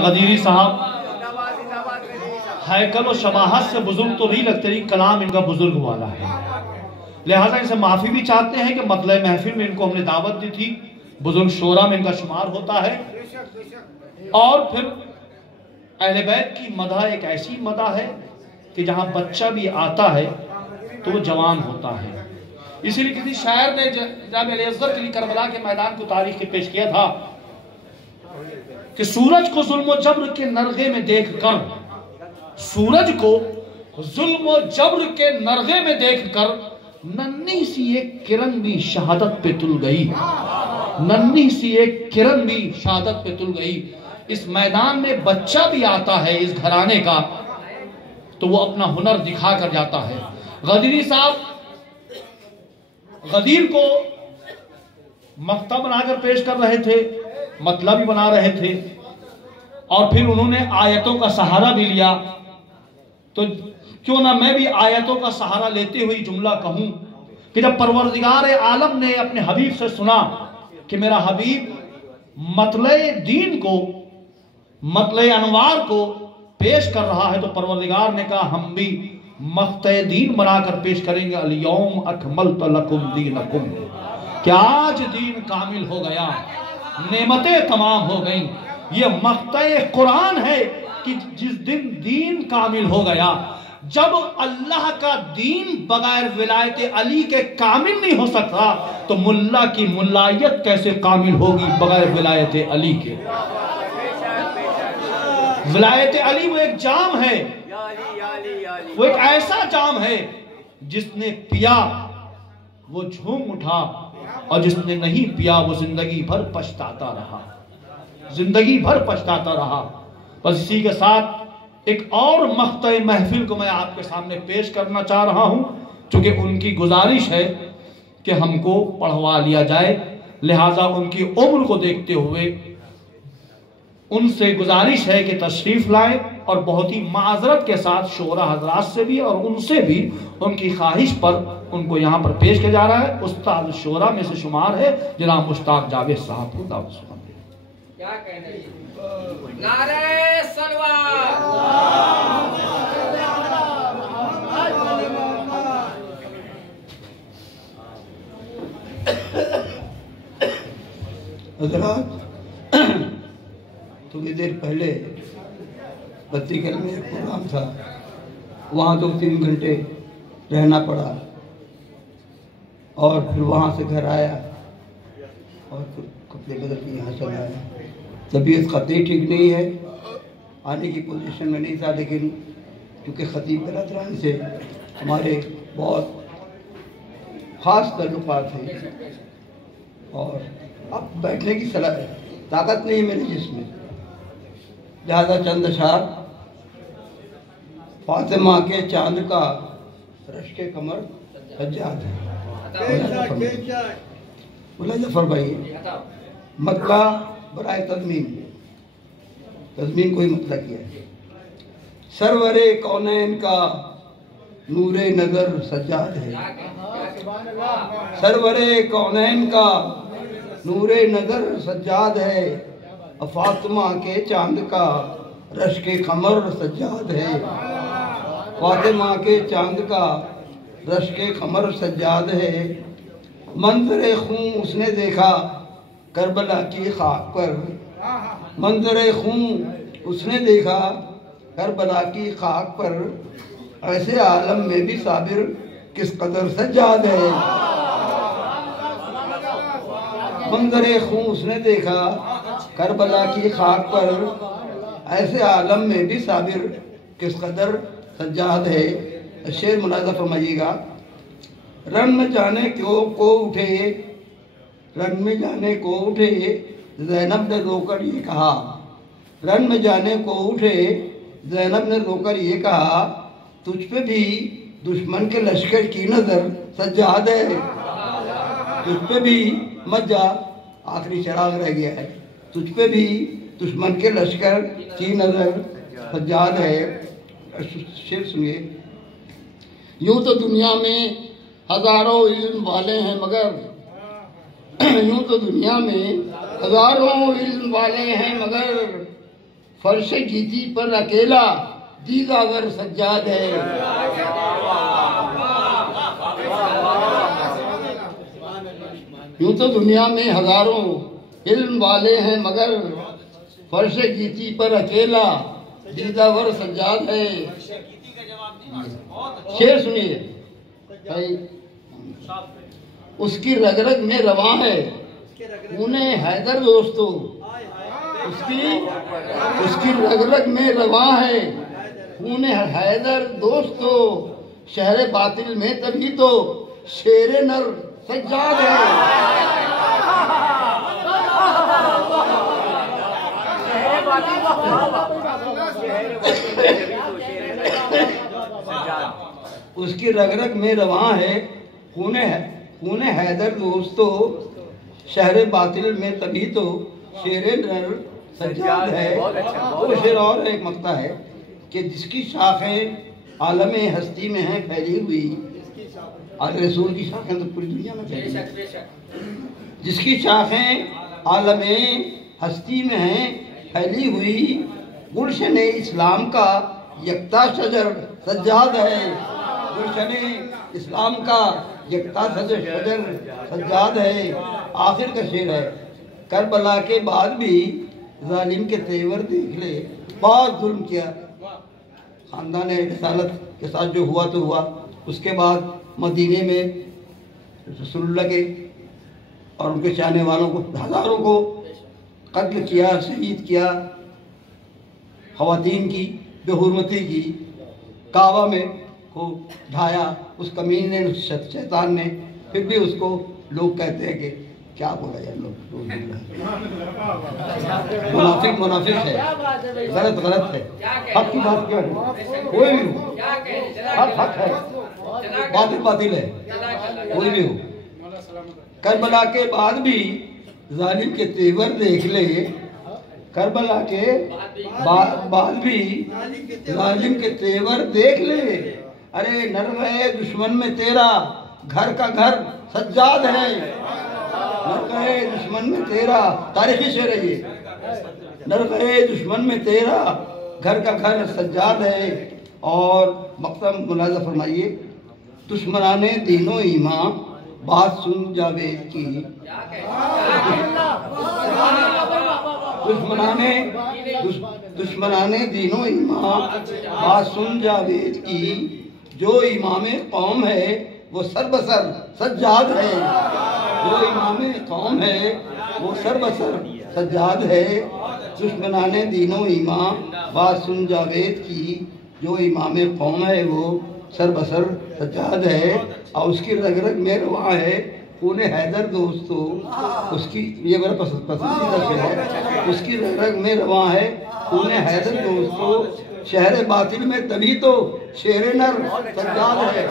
गदीरी साहब हैकल और शबाहत से बुजुर्ग तो नहीं लगते, नहीं कलाम इनका बुजुर्ग वाला है, लिहाजा इनसे माफी भी चाहते हैं कि मतलब महफिल में इनको हमने दावत दी थी, बुजुर्ग शोरा में इनका शुमार होता है। और फिर अहले बैत की मदह एक ऐसी मदह है कि जहां बच्चा भी आता है तो वो जवान होता है। इसीलिए किसी शायर ने जनाब अली असगर के लिए करबला के मैदान को तारीख पेश किया था कि सूरज को जुल्म और जब्र के नरगे में देखकर, सूरज को जुल्म और जब्र के नरगे में देखकर नन्ही सी एक किरण भी शहादत पे तुल गई, नन्ही सी एक किरण भी शहादत पे तुल गई। इस मैदान में बच्चा भी आता है इस घराने का तो वो अपना हुनर दिखा कर जाता है। गदीरी साहब गदीर को मक्ता बनाकर पेश कर रहे थे, मतलब भी बना रहे थे, और फिर उन्होंने आयतों का सहारा भी लिया। तो क्यों ना मैं भी आयतों का सहारा लेते हुए जुमला कहूं कि जब परवरदिगार आलम ने अपने हबीब से सुना कि मेरा हबीब मतले दीन को, मतले अनवार को पेश कर रहा है, तो परवरदिगार ने कहा हम भी मख्ते दीन बनाकर पेश करेंगे, अल-यौम अकमलतु लकुम दीनकुम, कि आज दीन कामिल हो गया, नेमतें तमाम हो गई। ये मख्ते कुरान है कि जिस दिन दीन कामिल हो गया। जब अल्लाह का दीन बगैर विलायत अली के कामिल नहीं हो सकता तो मुल्ला की मुल्लायत कैसे कामिल होगी बगैर विलायत अली के। विलायत अली वो एक जाम है, वो एक ऐसा जाम है जिसने पिया वो झूम उठा और जिसने नहीं पिया वो जिंदगी भर पछताता रहा, जिंदगी भर पछताता रहा। बस इसी के साथ एक और मख्ते महफिल को मैं आपके सामने पेश करना चाह रहा हूं, क्योंकि उनकी गुजारिश है कि हमको पढ़वा लिया जाए, लिहाजा उनकी उम्र को देखते हुए उनसे गुजारिश है कि तशरीफ लाएं और बहुत ही माजरत के साथ शोरा हजरात से भी और उनसे भी उनकी ख्वाहिश पर उनको यहाँ पर पेश किया जा रहा है। उस्ताद शोरा में से शुमार है जनाब मुश्ताक जावेद साहब को दावत सुनाते हैं। क्या कहना है? नारे सलवात। थोड़ी देर पहले बत्तीकल में एक प्रोग्राम था, वहाँ 2-3 घंटे रहना पड़ा और फिर वहाँ से घर आया और कपड़े बदल के यहाँ चला आया। तबीयत कतई ठीक नहीं है, आने की पोजीशन में नहीं था, लेकिन क्योंकि खतीब बरदरान से हमारे बहुत ख़ास ताल्लुकात हैं और अब बैठने की सलाह ताकत नहीं मेरे जिसमें, लिहाजा चंद अशार फातिमा के चांद का रश्के कमर सज्जाद है। फरमाइए मतला बराए तज़मीन, तज़मीन को ही मतला किया है। सरवरे कौनैन का नूरे नज़र सज्जाद है, सरवरे कौनैन का नूरे नज़र सज्जाद है, फातिमा के चांद का रश्के कमर सज्जाद है, फातिमा के चांद का रश्के कमर सज्जाद है। मंजरे खून उसने देखा करबला की खाक पर, मंजरे खून उसने देखा करबला की खाक पर, ऐसे आलम में भी साबिर किस कदर सज्जाद है। मंजरे खून उसने देखा करबला की खाक पर, ऐसे आलम में भी साबिर किस कदर सज्जाद है। शेर मुलाजा फरमाइएगा। रन में जाने क्यों को उठे, रन में जाने को उठे ज़ैनब ने रोकर ये कहा, रन में जाने को उठे ज़ैनब ने रोकर ये कहा, तुझ पे भी दुश्मन के लश्कर की नज़र सज्जाद है, तुझ पे भी मत जा, आखिरी चराग रह गया है, तुझ पे भी दुश्मन के लश्कर की नज़र सज्जाद है। शेर सुनिए। यूं तो दुनिया में हजारों इल्म वाले हैं मगर, यूं तो दुनिया में हजारों इल्म वाले हैं मगर फर्श गीती पर अकेला दीदावर सज्जाद है। यूं तो दुनिया में हजारों इल्म वाले हैं, मगर फर्श गीती पर अकेला दीदावर सज्जाद है। शेर सुनिए भाई। उसकी रग रग में रवां है उन्हें हैदर दोस्तों, उसकी रग रग में रवां है उन्हें हैदर दोस्तों, शहर बातिल में तभी तो शेर नर सज्जाद है। उसकी रग रग में रवां है खून हैदर दोस्तों, शहर बातिल में तभी तो शेर नर सज्जाद है। वो शेर और एक मक्ता है कि जिसकी शाखें आलम हस्ती में हैं फैली हुई, आगे रसूल की शाखें तो पूरी दुनिया में फैली हुई, जिसकी शाखें आलम हस्ती में हैं फैली हुई, गुलशन इस्लाम का यकता शजर सज्जाद है। गुलशन इस्लाम का यकता शजर सज्जाद है। आखिर का शेर है, करबला के बाद भी जालिम के तेवर देख ले, बहुत जुल्म किया खानदान रिसालत के साथ, जो हुआ तो हुआ। उसके बाद मदीने में रसूलुल्लाह के और उनके चाहने वालों को हजारों को कत्ल किया, शहीद किया, खवातीन की बेहुरमती की, काबा में को ढाया उस कमीने ने, शैतान ने। फिर भी उसको लोग कहते हैं कि क्या बोला यार, लोग मुनाफिक है, गलत है। हक की बात क्या है, कोई भी हो, हक है, बातिल है, कोई भी हो। करबला के बाद भी जालिम के तेवर देख ले, करबला के बाद भी जालिम के तेवर देख ले। अरे नर गए दुश्मन में तेरा घर का घर सज्जाद है। नर गए दुश्मन में तेरा, तारीखी शेर है ये, नर गए दुश्मन में तेरा घर का घर सज्जाद है। और मक़सद मुलाज़ा फरमाइए, दुश्मनाने दीनो ईमान बात सुन जावेद की, दुश्मनाने दीनो ईमान बात सुन जावेद की, जो इमामे कौम है वो सरबसर सज्जाद है। जो इमामे कौम है वो सरबसर सज्जाद है। दुश्मनाने दीनो ईमान बात सुन जावेद की, जो इमामे कौम है वो सरबसर सज्जाद है। और उसकी रग रग में रवां है खून हैदर दोस्तों, उसकी ये मेरा पसंदीदा शेर है। उसकी रग रग में रवां है खून हैदर दोस्तों, शहर बातिल में तभी तो शेर नर सज्जाद है।